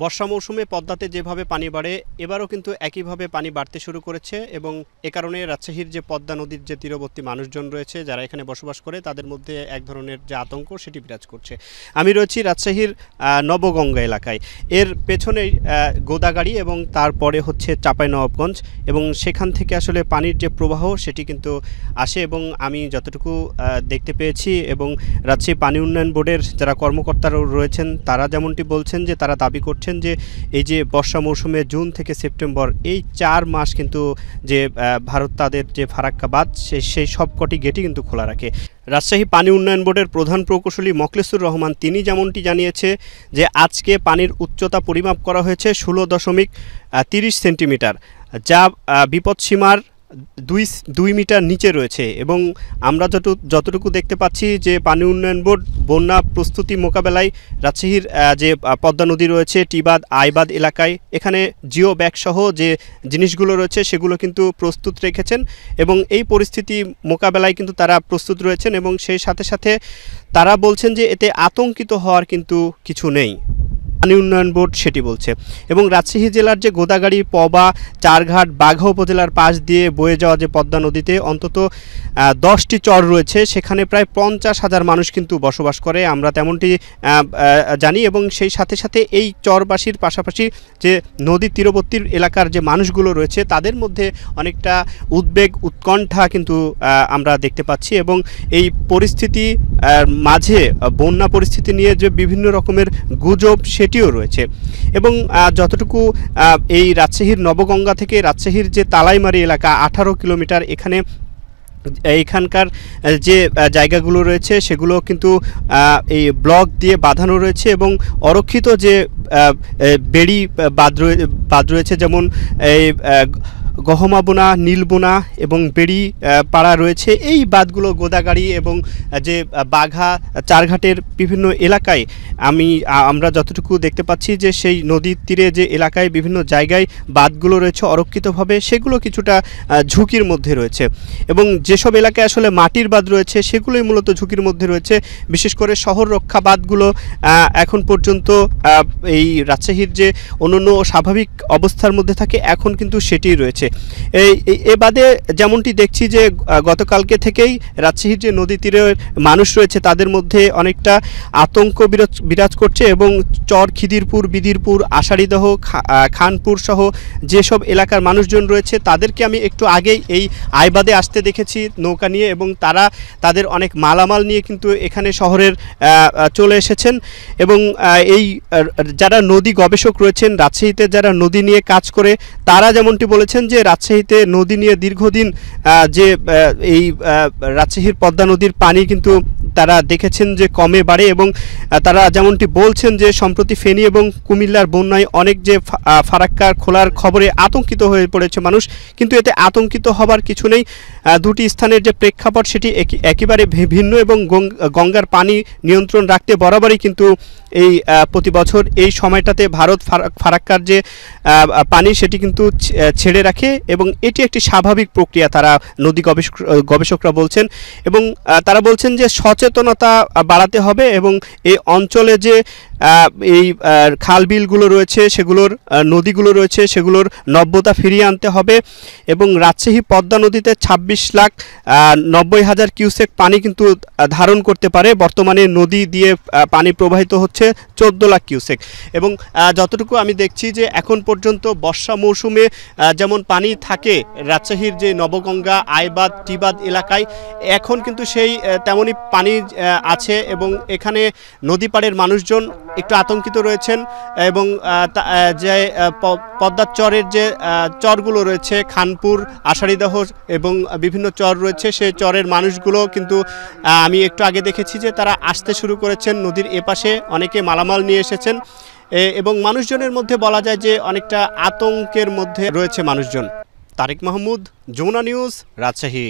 বর্ষা মৌসুমে পদ্মাতে যেভাবে পানি বাড়ে এবারও কিন্তু একইভাবে পানি বাড়তে শুরু করেছে এবং এ কারণে রাজশাহীর যে পদ্মা নদীর যে তীরবর্তী মানুষজন রয়েছে যারা এখানে বসবাস করে তাদের মধ্যে এক ধরনের যে আতঙ্ক সেটি বিরাজ করছে। আমি রয়েছি রাজশাহীর নবগঙ্গা এলাকায়। এর পেছনেই গোদাগাড়ি এবং তারপরে হচ্ছে চাঁপাইনবাবগঞ্জ এবং সেখান থেকে আসলে পানির যে প্রবাহ সেটি কিন্তু আসে এবং আমি যতটুকু দেখতে পেয়েছি এবং রাজশাহী পানি উন্নয়ন বোর্ডের যারা কর্মকর্তারা রয়েছেন তারা যেমনটি বলছেন যে তারা দাবি করছেন যে এই যে বর্ষা মৌসুমে জুন থেকে সেপ্টেম্বর এই 4 মাস কিন্তু যে ভারত তাদের যে ফারাক্কা বাঁধ সেই সবকটি গেটই কিন্তু খোলা রাখে। রাজশাহী পানি উন্নয়ন বোর্ডের প্রধান প্রকৌশলী মোখলেসুর রহমান তিনি যেমনটি জানিয়েছে যে আজকে পানির উচ্চতা পরিমাপ করা হয়েছে 16.30 সেন্টিমিটার, যা বিপদসীমার 2 মিটার নিচে রয়েছে এবং আমরা যতটুকু দেখতে পাচ্ছি যে পানি উন্নয়ন বোর্ড বন্যা প্রস্তুতি মোকাবেলায় রাজশাহীর যে পদ্মা নদী রয়েছে টিবাদ আইবাদ এলাকায় এখানে জিও ব্যাগ সহ যে জিনিসগুলো রয়েছে সেগুলো কিন্তু প্রস্তুত রেখেছেন এবং এই পরিস্থিতি মোকাবেলায় কিন্তু তারা প্রস্তুত রয়েছেন এবং সেই সাথে সাথে তারা বলছেন যে এতে আতঙ্কিত হওয়ার কিন্তু কিছু নেই, পানি উন্নয়ন বোর্ড সেটি বলছে। এবং রাজশাহী জেলার যে গোদাগাড়ি পবা চারঘাট বাঘা উপজেলার পাশ দিয়ে বয়ে যাওয়া যে পদ্মা নদীতে অন্তত 10টি চর রয়েছে, সেখানে প্রায় 50,000 মানুষ কিন্তু বসবাস করে আমরা তেমনটি জানি এবং সেই সাথে সাথে এই চরবাসীর পাশাপাশি যে নদী তীরবর্তী এলাকার যে মানুষগুলো রয়েছে তাদের মধ্যে অনেকটা উদ্বেগ উৎকণ্ঠা কিন্তু আমরা দেখতে পাচ্ছি এবং এই পরিস্থিতি মাঝে বন্যা পরিস্থিতি নিয়ে যে বিভিন্ন রকমের গুজব সেটিও রয়েছে এবং যতটুকু এই রাজশাহীর নবগঙ্গা থেকে রাজশাহীর যে তালাইমারি এলাকা 18 কিলোমিটার এখানকার যে জায়গাগুলো রয়েছে সেগুলো কিন্তু এই ব্লক দিয়ে বাঁধানো রয়েছে এবং অরক্ষিত যে বেড়ি বাঁধ রয়েছে যেমন এই গহমাবোনা নীলবোনা এবং বেড়ি পাড়া রয়েছে, এই বাঁধগুলো গোদাগাড়ি এবং যে বাঘা চারঘাটের বিভিন্ন এলাকায় আমরা যতটুকু দেখতে পাচ্ছি যে সেই নদীর তীরে যে এলাকায় বিভিন্ন জায়গায় বাঁধগুলো রয়েছে অরক্ষিতভাবে সেগুলো কিছুটা ঝুঁকির মধ্যে রয়েছে এবং যেসব এলাকায় আসলে মাটির বাঁধ রয়েছে সেগুলোই মূলত ঝুঁকির মধ্যে রয়েছে। বিশেষ করে শহর রক্ষা বাঁধগুলো এখন পর্যন্ত এই রাজশাহীর যে অনন্য স্বাভাবিক অবস্থার মধ্যে থাকে এখন কিন্তু সেটি রয়েছে। এ বাদে যেমনটি দেখছি যে গতকালকে থেকেই রাজশাহীর যে নদী তীরের মানুষ রয়েছে তাদের মধ্যে অনেকটা আতঙ্ক বিরাজ করছে এবং চর খিদিরপুর বিদিরপুর আষাঢ়িদহ খানপুর সহ যেসব এলাকার মানুষজন রয়েছে তাদেরকে আমি একটু আগেই এই আইবাদে আসতে দেখেছি নৌকা নিয়ে এবং তারা তাদের অনেক মালামাল নিয়ে কিন্তু এখানে শহরের চলে এসেছেন এবং এই যারা নদী গবেষক রয়েছেন রাজশাহীতে যারা নদী নিয়ে কাজ করে তারা যেমনটি বলেছেন যে রাজশাহীতে নদী নিয়ে দীর্ঘদিন যে এই রাজশাহীর পদ্মা নদীর পানি কিন্তু তারা দেখেছেন যে কমে বাড়ে এবং তারা যেমনটি বলছেন যে সম্প্রতি ফেনী এবং কুমিল্লার বন্যায় অনেক যে ফারাক্কার খোলার খবরে আতঙ্কিত হয়ে পড়েছে মানুষ, কিন্তু এতে আতঙ্কিত হবার কিছু নেই। দুটি স্থানের যে প্রেক্ষাপট সেটি একেবারে ভিন্ন এবং গঙ্গার পানি নিয়ন্ত্রণ রাখতে বরাবরই কিন্তু এই প্রতি বছর এই সময়টাতে ভারত ফারাক্কার যে পানি সেটি কিন্তু ছেড়ে রাখে এবং এটি একটি স্বাভাবিক প্রক্রিয়া তারা নদী গবেষকরা বলছেন এবং তারা বলছেন যে সচেতনতা বাড়াতে হবে এবং এই অঞ্চলে যে এই খাল বিলগুলো রয়েছে সেগুলোর নদীগুলো রয়েছে সেগুলোর নব্যতা ফিরিয়ে আনতে হবে এবং রাজশাহী পদ্মা নদীতে 26,90,000 কিউসেক পানি কিন্তু ধারণ করতে পারে, বর্তমানে নদী দিয়ে পানি প্রবাহিত হচ্ছে 14 লাখ কিউসেক এবং যতটুকু আমি দেখছি যে এখন পর্যন্ত বর্ষা মৌসুমে যেমন পানি থাকে রাজশাহীর যে নবগঙ্গা আইবাদ টিবাদ এলাকায় এখন কিন্তু সেই তেমনই পানি আছে এবং এখানে নদী পাড়ের মানুষজন একটু আতঙ্কিত রয়েছেন এবং যে পদ্মার চরের যে চরগুলো রয়েছে খানপুর আষাঢ়িদহ এবং বিভিন্ন চর রয়েছে সেই চরের মানুষগুলো কিন্তু আমি একটু আগে দেখেছি যে তারা আসতে শুরু করেছেন নদীর এপাশে, অনেকে মালামাল নিয়ে এসেছেন এবং মানুষজনের মধ্যে বলা যায় যে অনেকটা আতঙ্কের মধ্যে রয়েছে মানুষজন। তারেক মাহমুদ, যমুনা নিউজ, রাজশাহী।